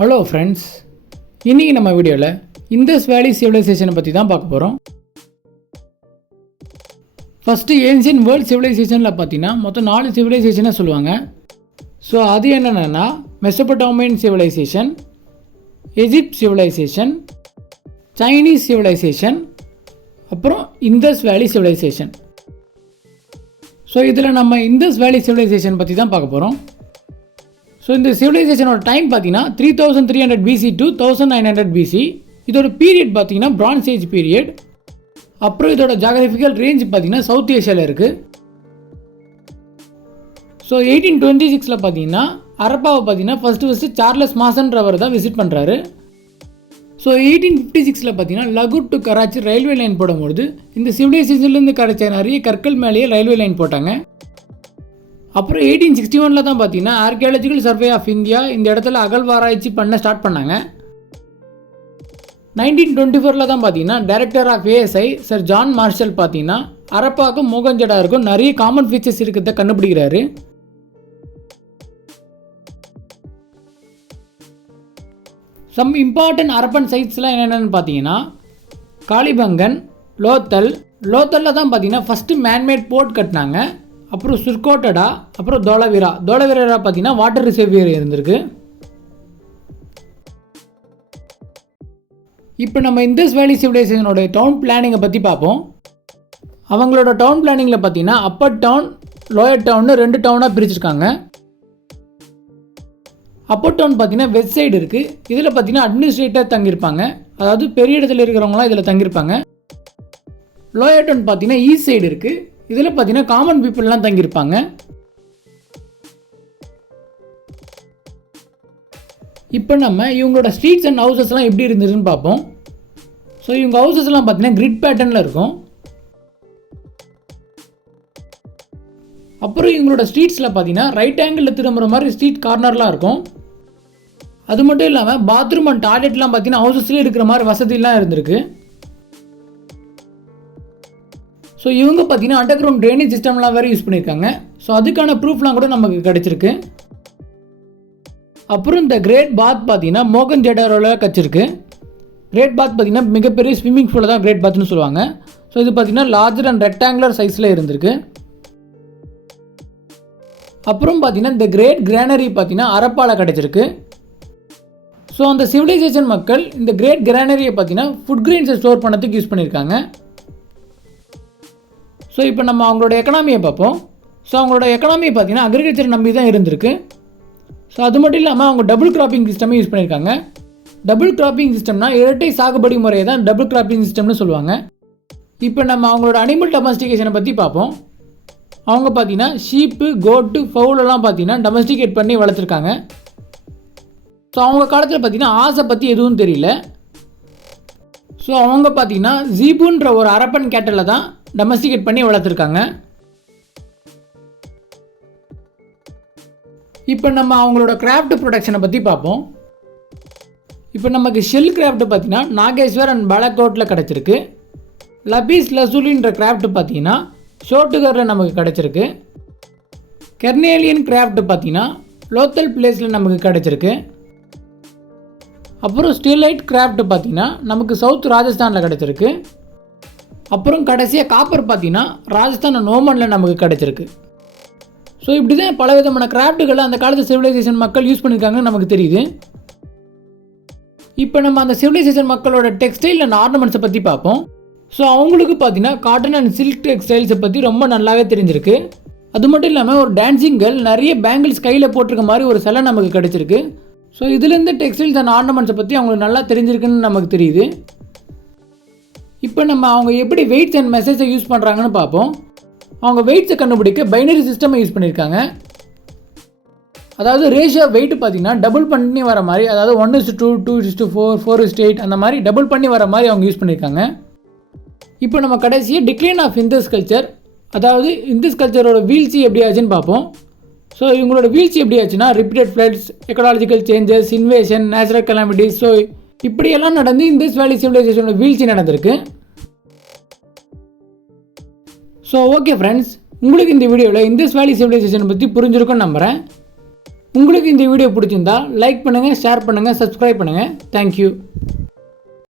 Hello friends, இன்றைக்கி நம்ம வீடியோவில் இண்டஸ் வேலி சிவிலைசேஷனை பற்றி தான் பார்க்க போகிறோம். ஃபஸ்ட்டு ஏன்ஷியன் வேர்ல்ட் சிவிலைசேஷனில் பார்த்தீங்கன்னா மொத்தம் 4 சிவிலைசேஷனை சொல்லுவாங்க. ஸோ அது என்னென்னா Mesopotamian civilisation, Egypt civilisation, Chinese civilisation, அப்புறம் இண்டஸ் வேலி சிவிலைசேஷன். ஸோ இதில் நம்ம இண்டஸ் வேலி சிவிலைசேஷன் பற்றி தான் பார்க்க போகிறோம். ஸோ இந்த சிவிலைசேஷனோட டைம் பார்த்தீங்கன்னா 3300 BC to 1900 BC. இதோட பீரியட் பார்த்தீங்கன்னா பிரான்ஸ் ஏஜ் பீரியட். அப்புறம் இதோட ஜாகிரபிக்கல் ரேஞ்ச் பார்த்தீங்கன்னா சவுத் ஏஷியாவில் இருக்குது. ஸோ 1826 பார்த்தீங்கன்னா அரப்பாவை பார்த்தீங்கன்னா ஃபஸ்ட்டு சார்லஸ் மாசன்றவர் தான் விசிட் பண்ணுறாரு. ஸோ 1856 பார்த்தீங்கன்னா லகூர் டு கராச்சி ரயில்வே லைன் போடும்போது இந்த சிவிலைசேஷன்லேருந்து கிடைச்ச நிறைய கற்கள் மேலேயே ரயில்வே லைன் போட்டாங்க. அப்புறம் 1861 தான் பார்த்தீங்கன்னா ஆர்கியாலஜிக்கல் சர்வே ஆஃப் இந்தியா இந்த இடத்துல அகழ்வாராய்ச்சி பண்ண ஸ்டார்ட் பண்ணாங்க. 1924 தான் பார்த்தீங்கன்னா director of ASI sir John Marshall பார்த்தீங்கன்னா அரப்பாவுக்கும் மோகஞ்சடாருக்கும் நிறைய காமன் ஃபீச்சர்ஸ் இருக்கிறத கண்டுபிடிக்கிறாரு. சம் இம்பார்ட்டன்ட் அரப்பன் சைட்ஸ்லாம் என்னென்னு பார்த்தீங்கன்னா காளிபங்கன், லோத்தலில் தான் பார்த்தீங்கன்னா ஃபஸ்ட்டு மேன்மேட் போர்ட் கட்டினாங்க. அப்புறம் சுர்கோட்டடா, அப்புறம் தோலவீரா பார்த்தீங்கன்னா வாட்டர் ரிசர்வியர் இருந்திருக்கு. இப்போ நம்ம இண்டஸ் வேலி சிவிலைசேஷனோட டவுன் பிளானிங்கை பற்றி பார்ப்போம். அவங்களோட டவுன் பிளானிங்கில் பார்த்தீங்கன்னா அப்பர் டவுன், லோயர் டவுன்னு 2 டவுனாக பிரிச்சிருக்காங்க. அப்பர் டவுன் பார்த்தீங்கன்னா வெஸ்ட் சைடு இருக்குது. இதில் பார்த்தீங்கன்னா அட்மினிஸ்ட்ரேட்டர் தங்கியிருப்பாங்க, அதாவது பெரிய இடத்துல இருக்கிறவங்களாம் இதில் தங்கியிருப்பாங்க. லோயர் டவுன் பார்த்தீங்கன்னா ஈஸ்ட் சைடு இருக்குது. இதில் பார்த்தீங்கன்னா காமன் பீப்புளெலாம் தங்கியிருப்பாங்க. இப்போ நம்ம இவங்களோட ஸ்ட்ரீட்ஸ் அண்ட் ஹவுசஸ்லாம் எப்படி இருந்ததுன்னு பார்ப்போம். ஸோ இவங்க ஹவுசஸ்லாம் பார்த்தீங்கன்னா கிரிட் பேட்டர்னில் இருக்கும். அப்புறம் இவங்களோட ஸ்ட்ரீட்ஸில் பார்த்தீங்கன்னா ரைட் ஆங்கிளில் திரும்புகிற மாதிரி ஸ்ட்ரீட் கார்னர்லாம் இருக்கும். அது மட்டும் இல்லாமல் பாத்ரூம் அண்ட் டாய்லெட்லாம் பார்த்தீங்கன்னா ஹவுசஸ்லேயே இருக்கிற மாதிரி வசதியெலாம் இருந்திருக்கு. ஸோ இவங்க பார்த்தீங்கன்னா அண்டர் கிரவுண்ட் ட்ரைனேஜ் சிஸ்டம்லாம் வேறு யூஸ் பண்ணியிருக்காங்க. ஸோ அதுக்கான ப்ரூஃப்லாம் கூட நமக்கு கிடச்சிருக்கு. அப்புறம் இந்த கிரேட் பாத் பார்த்தீங்கன்னா மோகஞ்சடாரோவில் கச்சிருக்கு. கிரேட் பாத் பார்த்தீங்கன்னா மிகப்பெரிய ஸ்விம்மிங் பூலை தான் கிரேட் பாத்னு சொல்லுவாங்க. ஸோ இது பார்த்தீங்கன்னா லார்ஜர் அண்ட் ரெக்டாங்குலர் சைஸில் இருந்திருக்கு. அப்புறம் பார்த்தீங்கன்னா இந்த கிரேட் கிரானரி பார்த்தீங்கன்னா அரப்பாவில் கிடச்சிருக்கு. ஸோ அந்த சிவிலைசேஷன் மக்கள் இந்த கிரேட் கிரானரியை பார்த்தீங்கன்னா ஃபுட் கிரெயின்ஸை ஸ்டோர் பண்ணதுக்கு யூஸ் பண்ணியிருக்காங்க. ஸோ இப்போ நம்ம அவங்களோட எக்கனாமியை பார்ப்போம். ஸோ அவங்களோட எக்கனாமியை பார்த்தீங்கன்னா அக்ரிகல்ச்சர் நம்பி தான் இருந்திருக்கு. ஸோ அது மட்டும் இல்லாமல் அவங்க டபுள் கிராப்பிங் சிஸ்டமே யூஸ் பண்ணியிருக்காங்க. டபுள் கிராப்பிங் சிஸ்டம்னா இரட்டை சாகுபடி முறையை தான் டபுள் கிராப்பிங் சிஸ்டம்னு சொல்லுவாங்க. இப்போ நம்ம அவங்களோட அனிமல் டொமஸ்டிகேஷனை பற்றி பார்ப்போம். அவங்க பார்த்தீங்கன்னா ஷீப்பு, கோட்டு, ஃபவுலெல்லாம் பார்த்தீங்கன்னா டொமஸ்டிகேட் பண்ணி வளர்த்துருக்காங்க. ஸோ அவங்க காலத்தில் பார்த்தீங்கன்னா ஆசை பற்றி எதுவும் தெரியல. ஸோ அவங்க பார்த்தீங்கன்னா ஜீபுன்ற ஒரு அரப்பன் கேட்டலில் தான் டொமஸ்டிகேட் பண்ணி வளர்த்துருக்காங்க. இப்போ நம்ம அவங்களோட கிராஃப்ட் ப்ரொடக்ஷனை பற்றி பார்ப்போம். இப்போ நமக்கு ஷெல் கிராஃப்ட் பார்த்தீங்கன்னா நாகேஸ்வர் அண்ட் பாலக்கோட்டில் கிடச்சிருக்கு. லபீஸ் லசூலின்ற கிராஃப்ட் பார்த்தீங்கன்னா ஷோட்டுகரில் நமக்கு கிடச்சிருக்கு. கெர்னேலியன் கிராஃப்ட் பார்த்தீங்கன்னா லோத்தல் பிளேஸில் நமக்கு கிடச்சிருக்கு. அப்புறம் ஸ்டீலைட் கிராஃப்ட் பார்த்தீங்கன்னா நமக்கு சவுத் ராஜஸ்தானில் கிடச்சிருக்கு. அப்புறம் கடைசியாக காப்பர் பார்த்தீங்கன்னா ராஜஸ்தான் நோமனில் நமக்கு கிடச்சிருக்கு. ஸோ இப்படி தான் பல விதமான கிராஃப்ட்டுகளை அந்த காலத்து சிவிலைசேஷன் மக்கள் யூஸ் பண்ணியிருக்காங்கன்னு நமக்கு தெரியுது. இப்போ நம்ம அந்த சிவிலைசேஷன் மக்களோட டெக்ஸ்டைல் அண்ட் ஆர்னமெண்ட்ஸை பற்றி பார்ப்போம். ஸோ அவங்களுக்கு பார்த்தீங்கன்னா காட்டன் அண்ட் சில்க் டெக்ஸ்டைல்ஸை பற்றி ரொம்ப நல்லாவே தெரிஞ்சிருக்கு. அது மட்டும் இல்லாமல் ஒரு டான்சிங் கேர்ள் நிறைய பேங்கிள்ஸ் கையில் போட்டிருக்க மாதிரி ஒரு சிலை நமக்கு கிடச்சிருக்கு. ஸோ இதுலேருந்து டெக்ஸ்டைல்ஸ் அண்ட் ஆர்னமெண்ட்ஸை பற்றி அவங்களுக்கு நல்லா தெரிஞ்சிருக்குன்னு நமக்கு தெரியுது. இப்போ நம்ம அவங்க எப்படி வெயிட்ஸ் அண்ட் மெசேஜை யூஸ் பண்ணுறாங்கன்னு பார்ப்போம். அவங்க வெயிட்ஸை கண்டுபிடிக்க பைனரி சிஸ்டமை யூஸ் பண்ணியிருக்காங்க. அதாவது ரேஷியோ வெயிட் பார்த்தீங்கன்னா டபுள் பண்ணி வர மாதிரி, அதாவது 1:2, 2:4, 4:8 அந்த மாதிரி டபுள் பண்ணி வர மாதிரி அவங்க யூஸ் பண்ணியிருக்காங்க. இப்போ நம்ம கடைசியாக டிக்ளைன் ஆஃப் இண்டஸ் கல்ச்சர், அதாவது இண்டஸ் கல்ச்சரோட வீழ்ச்சி எப்படி ஆச்சுன்னு பார்ப்போம். ஸோ இவங்களோட வீழ்ச்சி எப்படி ஆச்சுன்னா repeated floods, ecological changes, invasion, natural calamities, so இப்படியெல்லாம் நடந்து இண்டஸ் வேலி சிவிலைசேஷனோட வீழ்ச்சி நடந்திருக்கு. ஸோ ஓகே ஃப்ரெண்ட்ஸ், உங்களுக்கு இந்த வீடியோவில் இண்டஸ் வேலி சிவிலைசேஷனை பற்றி புரிஞ்சிருக்குன்னு நம்புகிறேன். உங்களுக்கு இந்த வீடியோ பிடிச்சிருந்தா லைக் பண்ணுங்கள், ஷேர் பண்ணுங்கள், சப்ஸ்கிரைப் பண்ணுங்கள். தேங்க்யூ.